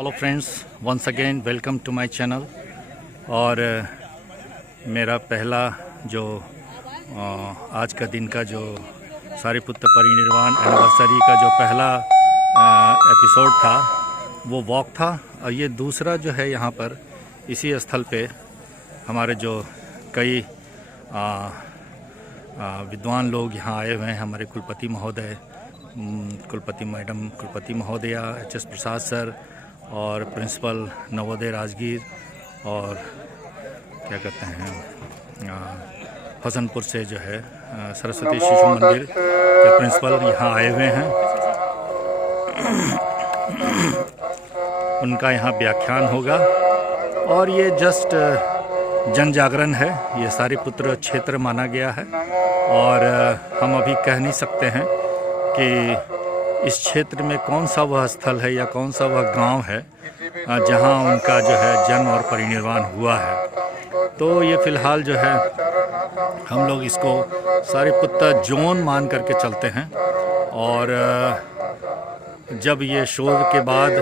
Hello friends, once again welcome to my channel. और मेरा पहला जो आज का दिन का जो सारिपुत्र परिनिर्वाण एनिवर्सरी का जो पहला एपिसोड था वो वॉक था। और ये दूसरा जो है यहाँ पर इसी स्थल पे हमारे जो कई विद्वान लोग यहाँ आए हुए हैं। हमारे कुलपति महोदय, कुलपति मैडम, कुलपति महोदया एच.एस. प्रसाद सर और प्रिंसिपल नवोदय राजगीर और क्या कहते हैं हसनपुर से जो है सरस्वती शिशु मंदिर के प्रिंसिपल यहाँ आए हुए हैं। उनका यहाँ व्याख्यान होगा और ये जस्ट जन जागरण है। ये सारिपुत्र क्षेत्र माना गया है और हम अभी कह नहीं सकते हैं कि इस क्षेत्र में कौन सा वह स्थल है या कौन सा वह गांव है जहां उनका जो है जन्म और परिनिर्वाण हुआ है। तो ये फ़िलहाल जो है हम लोग इसको सारिपुत्र जोन मान करके चलते हैं। और जब ये शोध के बाद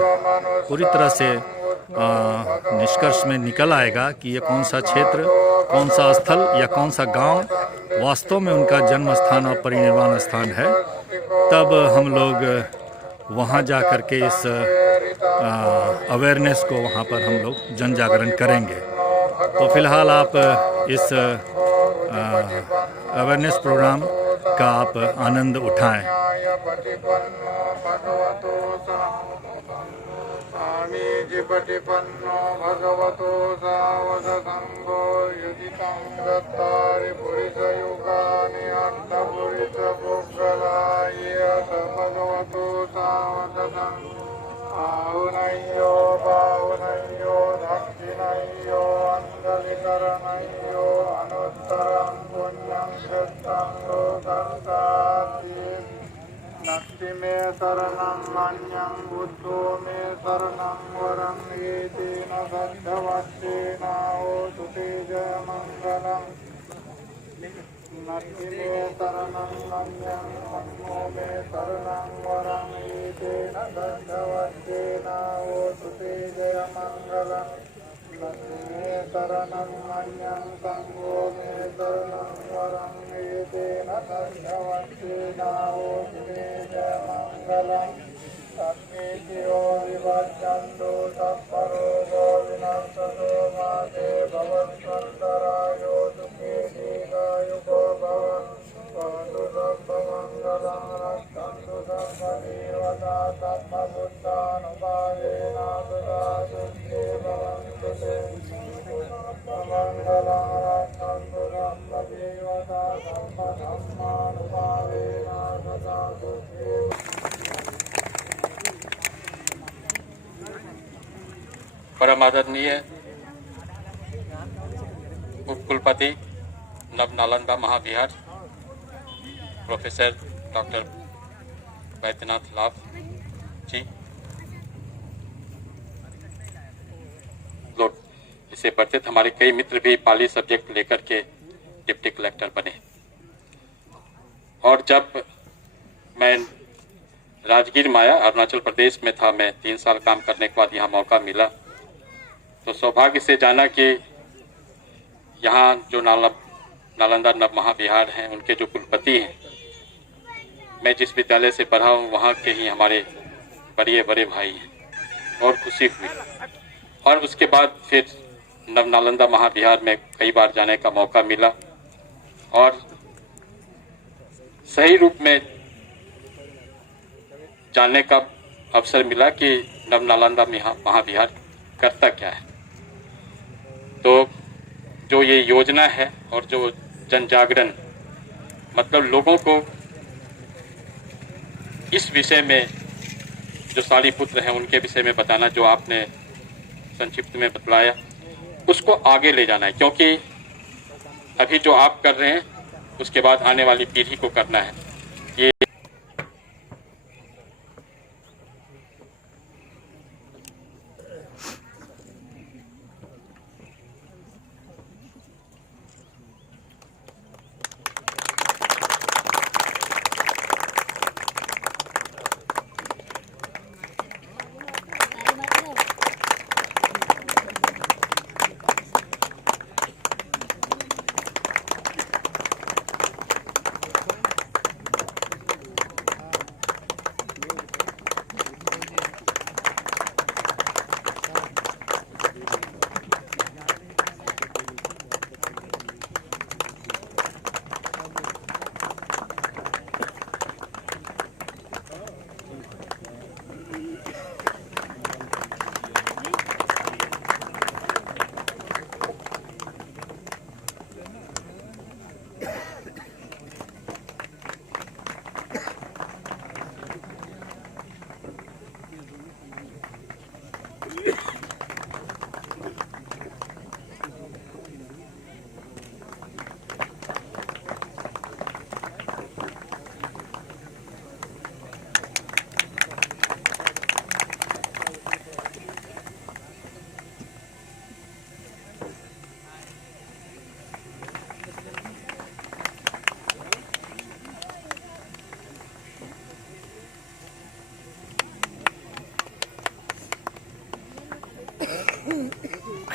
पूरी तरह से निष्कर्ष में निकल आएगा कि ये कौन सा क्षेत्र, कौन सा स्थल या कौन सा गांव वास्तव में उनका जन्म स्थान और परिनिर्वाण स्थान है, तब हम लोग वहाँ जा कर के इस अवेयरनेस को वहाँ पर हम लोग जन जागरण करेंगे। तो फिलहाल आप इस अवेयरनेस प्रोग्राम का आप आनंद उठाएं। नक्ति मे शरणं मन्यं बुद्धो मे शरणं वरं एतेन बद्धवत्तेन होतु ते जयमङ्गलम्। नक्ति मे शरणं मन्यं बुद्धो मे शरणं वरं एतेन बद्धवत्तेन होतु ते जयमङ्गलम्। नक्ति मे शरणं मन्यं संघो मे शरणं वरं एतेन बद्धवत्तेन होतु ते जयमङ्गलम्। तस्मेतियो विभज्यन्तु तत्परोगो विनश्यतो माते भवत्वन्तरायो सुखे दीर्घायुको भवन्तु सर्वमङ्गलं रक्षन्तु सर्वदेवता सर्वभूतानुभावेन सदा सुखे भवन्तु ते सर्वमङ्गलं रक्षन्तु सर्वदेवता सर्वधर्मानुभावेन सदा सुखे। परम आदरणीय उपकुलपति नव नालंदा महाविहार प्रोफेसर डॉक्टर बैद्यनाथ लाभ जी, लोग इसे पढ़ते थे। हमारे कई मित्र भी पाली सब्जेक्ट लेकर के डिप्टी कलेक्टर बने। और जब मैं राजगीर में आया, अरुणाचल प्रदेश में था, मैं 3 साल काम करने के बाद यहाँ मौका मिला, तो सौभाग्य से जाना कि यहाँ जो नालंदा नव महाविहार हैं, उनके जो कुलपति हैं, मैं जिस विद्यालय से पढ़ा हूँ वहाँ के ही हमारे बड़े भाई हैं और खुशी हुई। और उसके बाद फिर नव नालंदा महाविहार में कई बार जाने का मौका मिला और सही रूप में जानने का अवसर मिला कि नव नालंदा महाविहार करता क्या है। तो जो ये योजना है और जो जन जागरण, मतलब लोगों को इस विषय में, जो सारिपुत्र हैं उनके विषय में बताना, जो आपने संक्षिप्त में बतलाया, उसको आगे ले जाना है। क्योंकि अभी जो आप कर रहे हैं उसके बाद आने वाली पीढ़ी को करना है। ये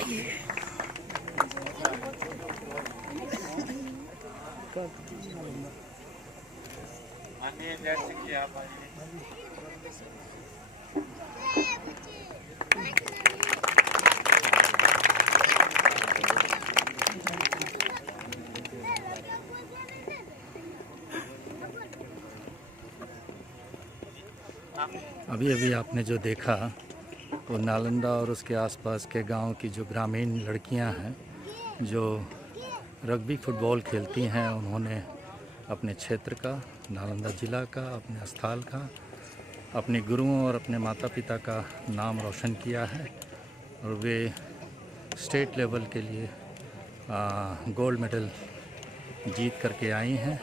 अभी अभी आपने जो देखा वो नालंदा और उसके आसपास के गांव की जो ग्रामीण लड़कियां हैं जो रग्बी फुटबॉल खेलती हैं, उन्होंने अपने क्षेत्र का, नालंदा ज़िला का, अपने स्थल का, अपने गुरुओं और अपने माता पिता का नाम रोशन किया है और वे स्टेट लेवल के लिए गोल्ड मेडल जीत करके आई हैं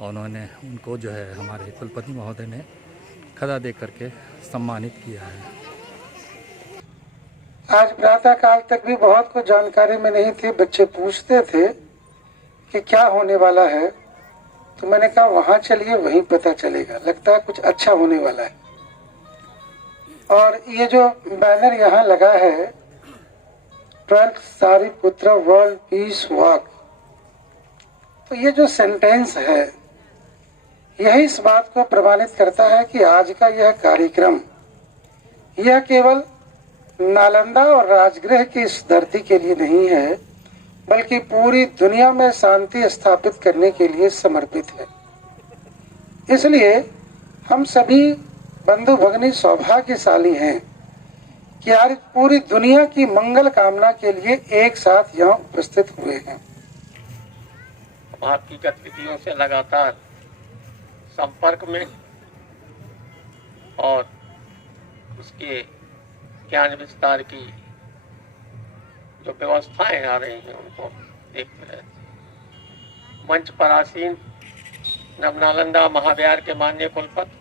और उन्होंने उनको जो है हमारे कुलपति महोदय ने खदा दे करके सम्मानित किया है। आज प्रातः काल तक भी बहुत कुछ जानकारी में नहीं थी। बच्चे पूछते थे कि क्या होने वाला है, तो मैंने कहा वहां चलिए, वहीं पता चलेगा। लगता है कुछ अच्छा होने वाला है। और ये जो बैनर यहाँ लगा है, 12th Sariputra world peace walk, तो ये जो सेंटेंस है यही इस बात को प्रमाणित करता है कि आज का यह कार्यक्रम यह केवल नालंदा और राजगृह की इस धरती के लिए नहीं है, बल्कि पूरी दुनिया में शांति स्थापित करने के लिए समर्पित है। इसलिए हम सभी बंधु भगिनी सौभाग्यशाली हैं कि आज पूरी दुनिया की मंगल कामना के लिए एक साथ यहाँ उपस्थित हुए हैं। आपकी गतिविधियों से लगातार संपर्क में और उसके ज्ञान विस्तार की जो व्यवस्थाएं आ रही हैं उनको देखते हैं। मंच पर आसीन नवनालंदा महाविहार के माननीय कुलपति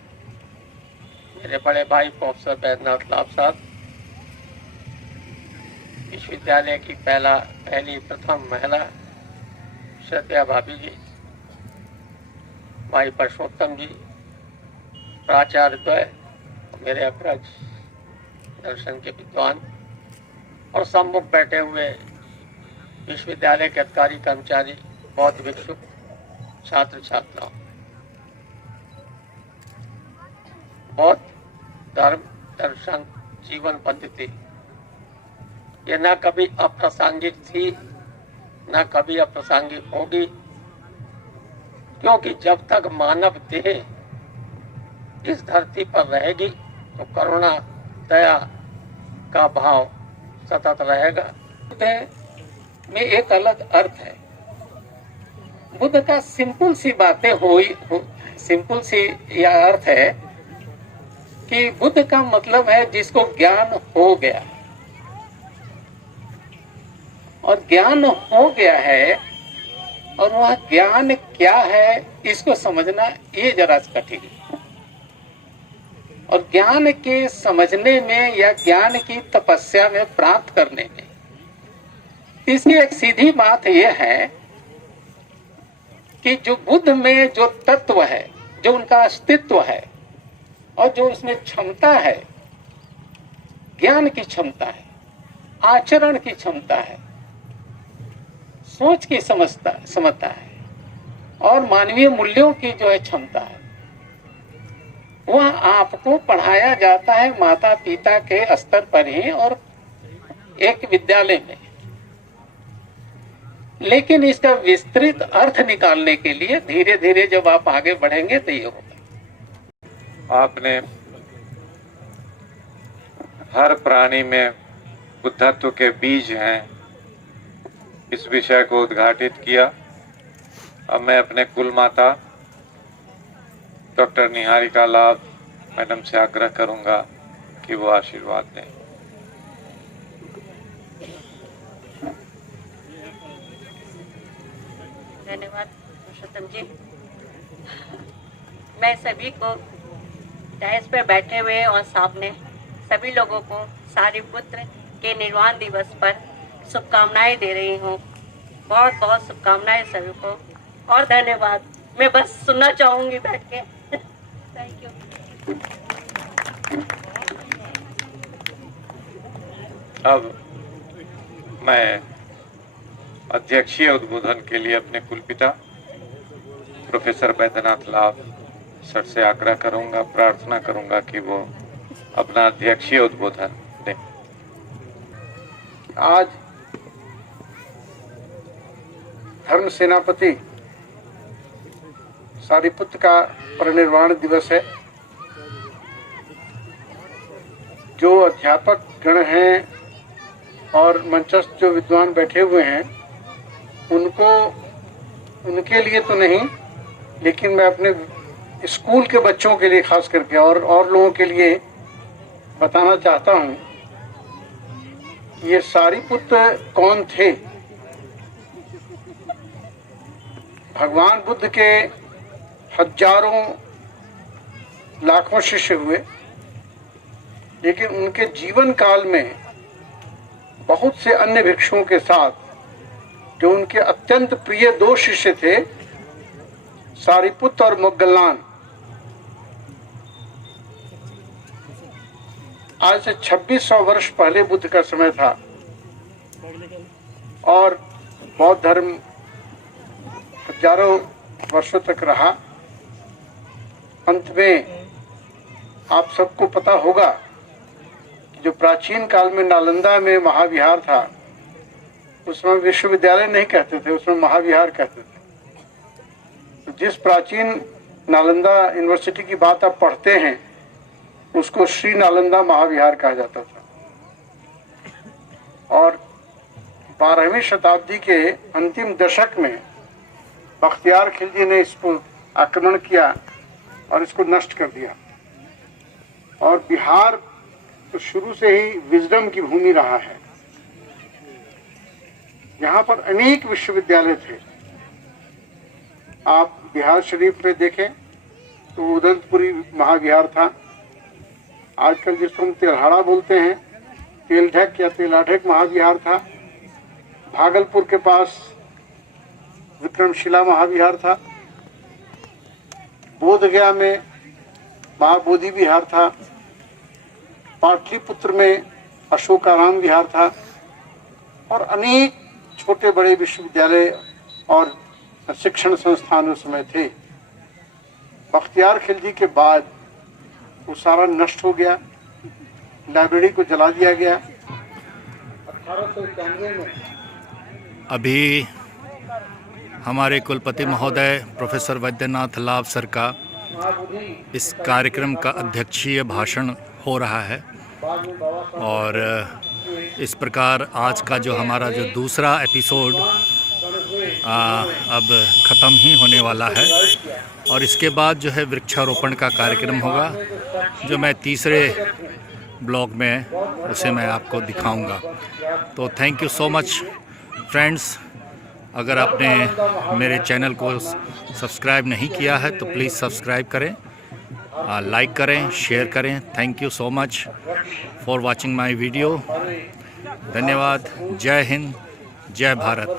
मेरे बड़े भाई प्रोफेसर बैद्यनाथ लाभ साहब, विश्वविद्यालय की प्रथम महिला श्रद्धा भाभी जी, भाई परशोत्तम जी, प्राचार्य द्वय, मेरे अग्रज दर्शन के विद्वान और सम्मुख बैठे हुए विश्वविद्यालय के अधिकारी कर्मचारी, बौद्ध भिक्षुक, छात्र छात्राओं, बौद्ध धर्म दर्शन जीवन पद्धति ये न कभी अप्रासंगिक थी न कभी अप्रासंगिक होगी, क्योंकि जब तक मानव देह इस धरती पर रहेगी तो करुणा दया का भाव सतत रहेगा। बुद्ध में एक अलग अर्थ है। बुद्ध का सिंपल सी बातें सिंपल सी यह अर्थ है कि बुद्ध का मतलब है जिसको ज्ञान हो गया, और ज्ञान हो गया है और वह ज्ञान क्या है इसको समझना ये जरा कठिन है। और ज्ञान के समझने में या ज्ञान की तपस्या में प्राप्त करने में इसकी एक सीधी बात यह है कि जो बुद्ध में जो तत्व है, जो उनका अस्तित्व है और जो उसमें क्षमता है, ज्ञान की क्षमता है, आचरण की क्षमता है, सोच की समझता है और मानवीय मूल्यों की जो है क्षमता है, वह आपको पढ़ाया जाता है माता पिता के स्तर पर ही और एक विद्यालय में। लेकिन इसका विस्तृत अर्थ निकालने के लिए धीरे धीरे जब आप आगे बढ़ेंगे तो ये होगा। आपने हर प्राणी में बुद्धत्व के बीज हैं इस विषय को उद्घाटित किया। अब मैं अपने कुल माता डॉक्टर निहारिका लाभ मैडम से आग्रह करूंगा कि वो आशीर्वाद दें। धन्यवाद पुरुषोत्तम जी। मैं सभी को डायस पर बैठे हुए और सामने सभी लोगों को सारिपुत्र के निर्वाण दिवस पर शुभकामनाएं दे रही हूँ। बहुत बहुत शुभकामनाएं सभी को और धन्यवाद। मैं बस सुनना चाहूंगी बैठ के। Thank you. अब मैं अध्यक्षीय उद्बोधन के लिए अपने कुलपिता प्रोफेसर वैद्यनाथ लाभ सर से आग्रह करूंगा, प्रार्थना करूंगा कि वो अपना अध्यक्षीय उद्बोधन दें। आज धर्म सेनापति सारिपुत्र का परिनिर्वाण दिवस है। जो अध्यापक गण हैं और मंचस्थ जो विद्वान बैठे हुए हैं, उनके लिए तो नहीं, लेकिन मैं अपने स्कूल के बच्चों के लिए खास करके और लोगों के लिए बताना चाहता हूँ, ये सारिपुत्र कौन थे। भगवान बुद्ध के हजारों लाखों शिष्य हुए, लेकिन उनके जीवन काल में बहुत से अन्य भिक्षुओं के साथ जो उनके अत्यंत प्रिय 2 शिष्य थे, सारिपुत्र और मोग्गललान, आज से 2600 वर्ष पहले बुद्ध का समय था और बौद्ध धर्म हजारों वर्षों तक रहा। अंत में आप सबको पता होगा कि जो प्राचीन काल में नालंदा में महाविहार था, उसमें विश्वविद्यालय नहीं कहते थे, उसमें महाविहार कहते थे। तो जिस प्राचीन नालंदा यूनिवर्सिटी की बात आप पढ़ते हैं, उसको श्री नालंदा महाविहार कहा जाता था। और 12वीं शताब्दी के अंतिम दशक में बख्तियार खिलजी ने इसको आक्रमण किया और इसको नष्ट कर दिया। और बिहार तो शुरू से ही विजडम की भूमि रहा है। यहाँ पर अनेक विश्वविद्यालय थे। आप बिहार शरीफ में देखें तो उदंतपुरी महाविहार था। आजकल जिसको हम तेल्हाड़ा बोलते हैं, तेलढक या तेलाढक महाविहार था। भागलपुर के पास विक्रमशिला महाविहार था। बोधगया में महाबोधि विहार था। पाटलिपुत्र में अशोकाराम विहार था। और अनेक छोटे बड़े विश्वविद्यालय और शिक्षण संस्थान उस समय थे। बख्तियार खिलजी के बाद वो सारा नष्ट हो गया, लाइब्रेरी को जला दिया गया। 1891 में अभी हमारे कुलपति महोदय प्रोफेसर वैद्यनाथ लाभ सर का इस कार्यक्रम का अध्यक्षीय भाषण हो रहा है और इस प्रकार आज का जो हमारा जो दूसरा एपिसोड अब ख़त्म ही होने वाला है और इसके बाद जो है वृक्षारोपण का कार्यक्रम होगा, जो मैं तीसरे ब्लॉग में उसे मैं आपको दिखाऊंगा। तो thank you so much friends. अगर आपने मेरे चैनल को सब्सक्राइब नहीं किया है तो प्लीज़ सब्सक्राइब करें, लाइक करें, शेयर करें। Thank you so much for watching my video. धन्यवाद। जय हिंद, जय भारत।